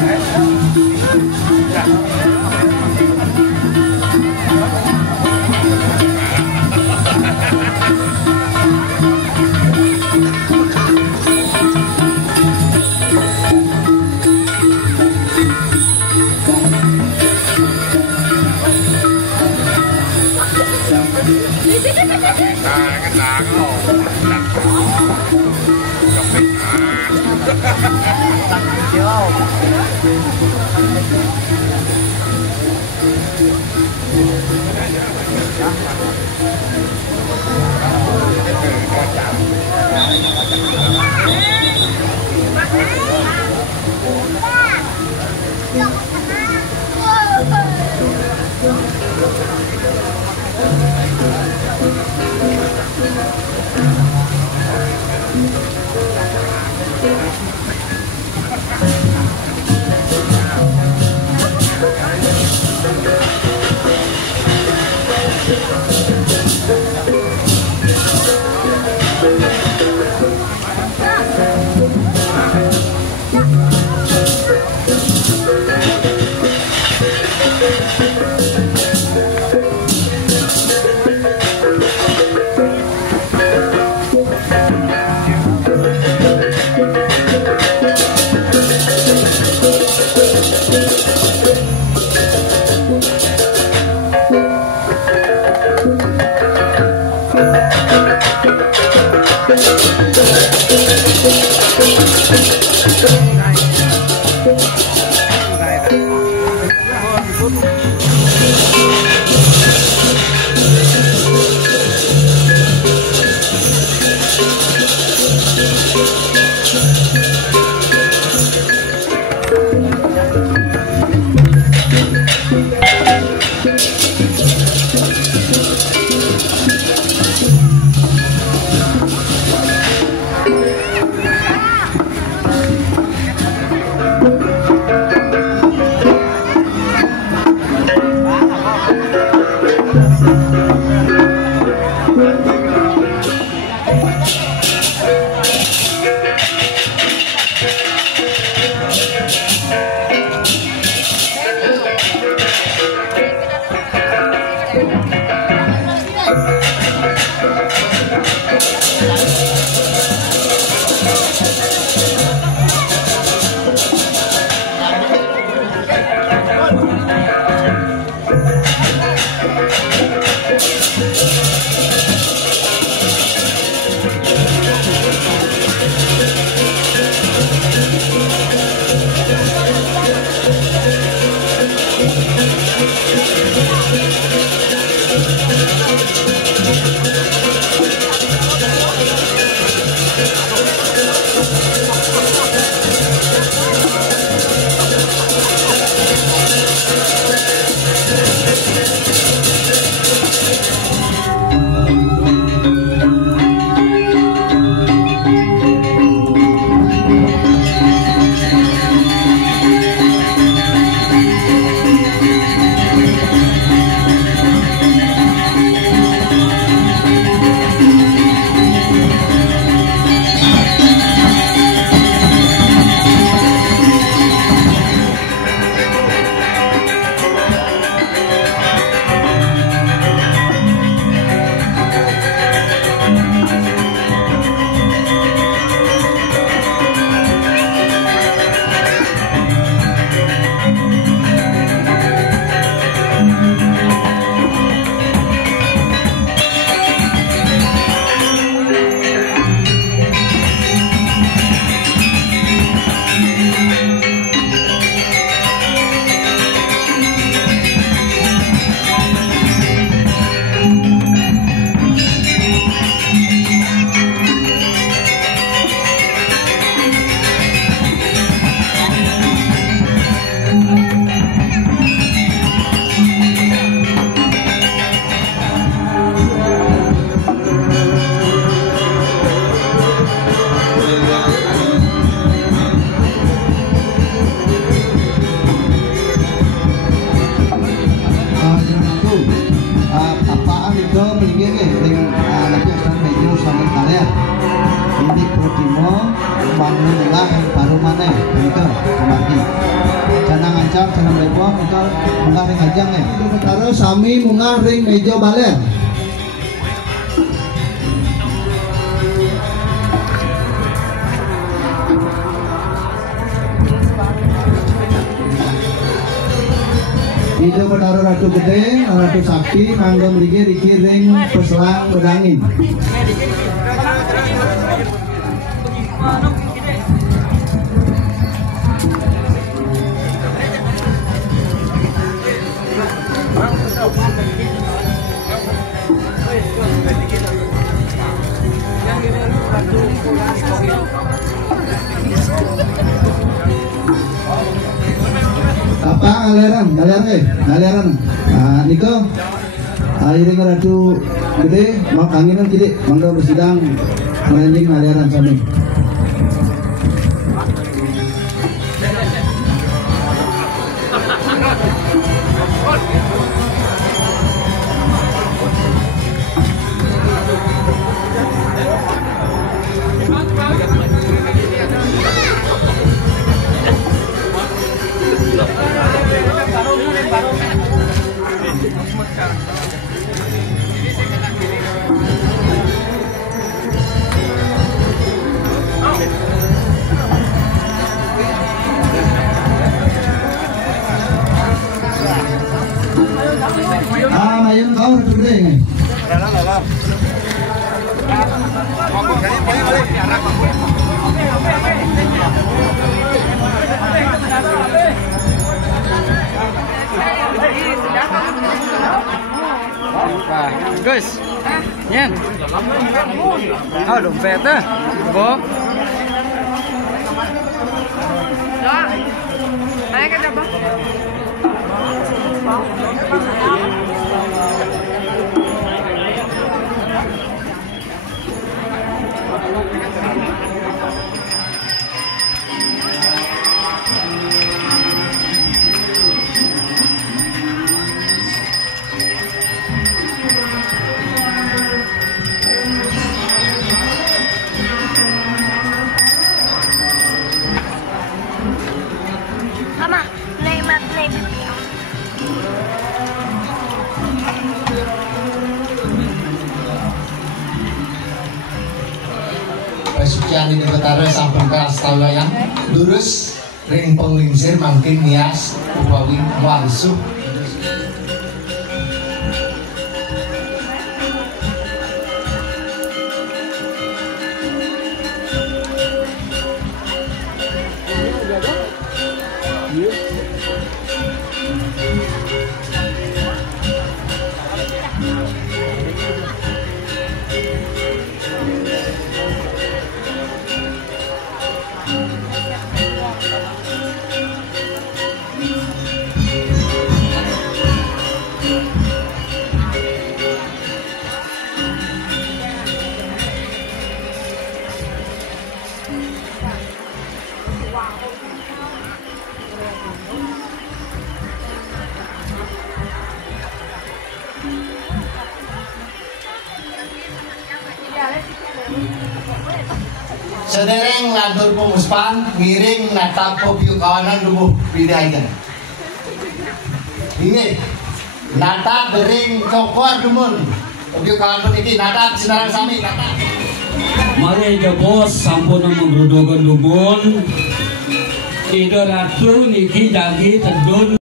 cái đàn nó đặt trong cái đặt chưa Richard jangan repot kita munggah ring ajang ya. Terus sami munggah ring meja baler. Itu bertaruh Ratu Gede, Ratu Sakti, mangga mriki Riki ring peselang bedangin. Apa ngaliran. Nah, niko ini Ratu Gede, mau kangenan gede, mangga bersidang meranjing ngaliran sami. Mayun kau Ratu Gede. Lah. Guys, nyen. Oh, dompetnya, Bo. Ayo kita coba. Mama, play. Pesucian ini betara sampun ke Astalayang lurus ring penglingsir makin nias upawi walsuh. Sedereng lantur pemuspan ngiring natap pobiu kawanan lubuh pidaikan. Ini natap bering cokor dumun pobiu kawan peniki natap senaran sami natap. Mari jebos sampun menggerudogan dumun. Ida Ratu niki jagi tedun.